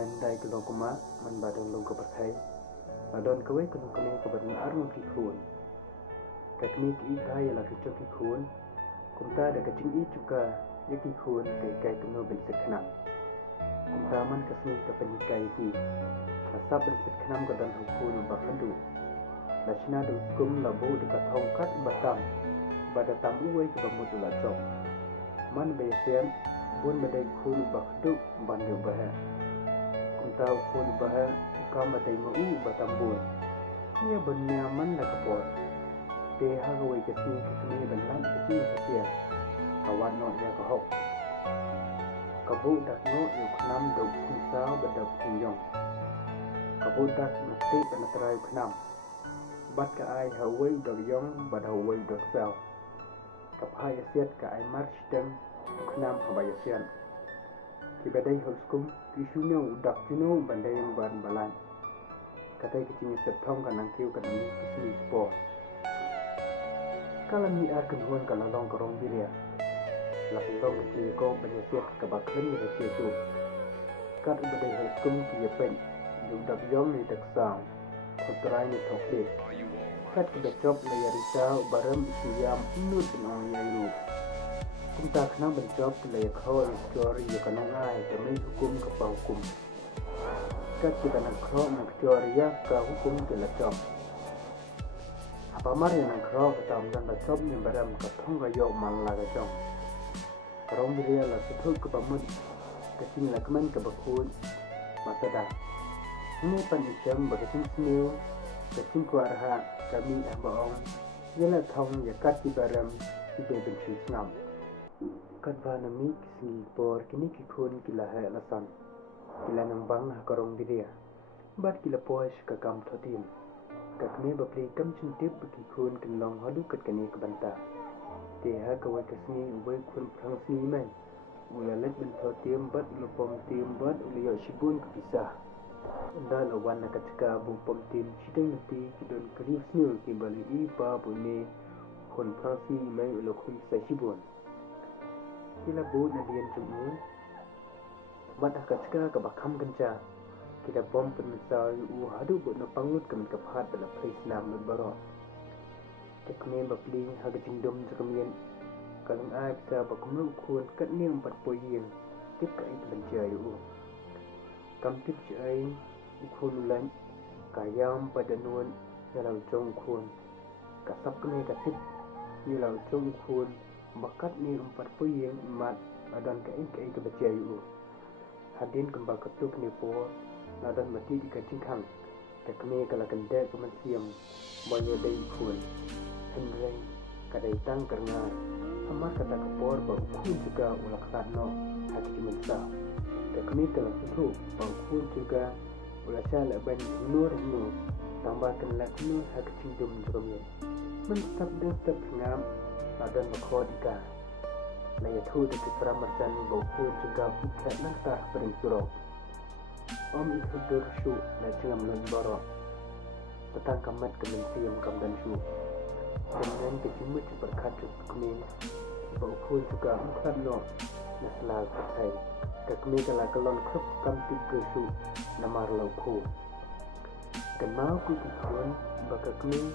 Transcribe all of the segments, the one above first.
Nandai kelokuma manbadang long kepercaya adon kawai kene kebadan arung kikun kakni ki gaya la kicok kikun kumta ada kacing I juga ya kikun kai keno bensit kenam kumta man kasni ke penikai ki asap bensit kenam gadan hukun bakandu nasina du skum labu dekat tongkat batam pada tamu wai ke bamudula cok man besian bun badai kun bakdu banyu bah kumta kun bah kam badai mau batambun ia benyaman la kapor te hagawai kasni kasni banlan kasni kasia kawan no ya kahok kabu dak no yu khnam do kumsa badap kunyong kabu dak mesti penatrai khnam bat ka ai hawai dok yong badawai dok sel kapai asiat ka ai marchdem khnam habayasian kibadai hoskum kisunya udak juno bandai yang ban balan katai kecing setong kanang kiu kanang kisni spor kalau ni akan huan kalau long kerong biria lapin long kecil ko banyasiat kabaklen ni kecil tu kat badai hoskum kiyapen udak yong ni taksang kotorai ni tokle kat kebacop layarita barem siam nut nong yayu kumta khnang benjop lay kho story yo kanong ai kami hukum ke hukum kat kita nak kho nak story ya ka hukum ke la job apa mar yang nak kho ketam dan la job ni baram ka thong ga yo man la ga job karong biria la setu ke pamut ke sing la kemen ke bakun masada ini panicam bagasin sniu ke sing ku arha kami ambaong yela thong ya kat di baram di benci ngam kat vanami kisni por kini kikun kila hai alasan kila nang bang karong biria bat kila poish ka kam thotim kakne bapli kam chuntip kikun kinlong hadu kat kani kabanta te ha kawai kisni ubai kun prang sni mai ulalet ben thotim bat lopom tim bat uliyo shibun kapisa dal awan nakachka bu pom tim chideng nati kidon krius ni ki bali I pa bune kun prang sni mai ulokhui sa shibun kila bu na lian jumu mata kachka ka bakam kanca kila bom pensa u hadu bu na panglut kam ka phat bala phais nam lut baro tekne bapli ha ga jingdom jakamien kalang ai sa bakumlu khun kat niam pat poyin tik ka it banja yu kam tik chai khun lan kayam padanun yalau jong khun ka sap kne ka tik yalau jong khun bakat ni empat puyeng emat adan kai ke bacayu hadin kembal ketuk ni po adan mati di kacingkang tekne kala kende kemensiam banyo dai khun henrei kadai tang karngar amar kata kepor bau khun juga ulak satno hati mensa tekne kala setu bau khun juga ulasha laban nur tambahkan laknu hak cingdum jurumnya menstab destap ngam adan makhodika laya thu de pramarjan boku juga bukan nantah paling surau om ikhudur shu na cengam lun baro petang kamat kemensiam kam dan shu dengan kecimut berkatu kemin boku juga mukhlad no nasla katai kakmi kala kalon khup kam tiga shu namar lauku kenal ku kikun bakakmi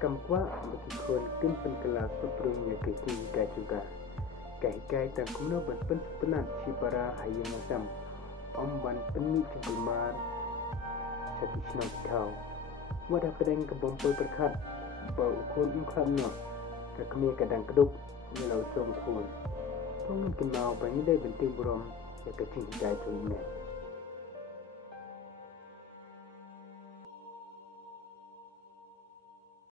kam kwa bagi kon kem penkelas peprungnya keki kai juga kai tak kuno ban penat si para hayang asam om ban peni cengkelmar sati snok kau wadah pedang ke bompol berkat bau kon ingkhamno kakme kadang keduk nyelau jong kon tong kenal bani dai benting burom ya kecing kai tu ini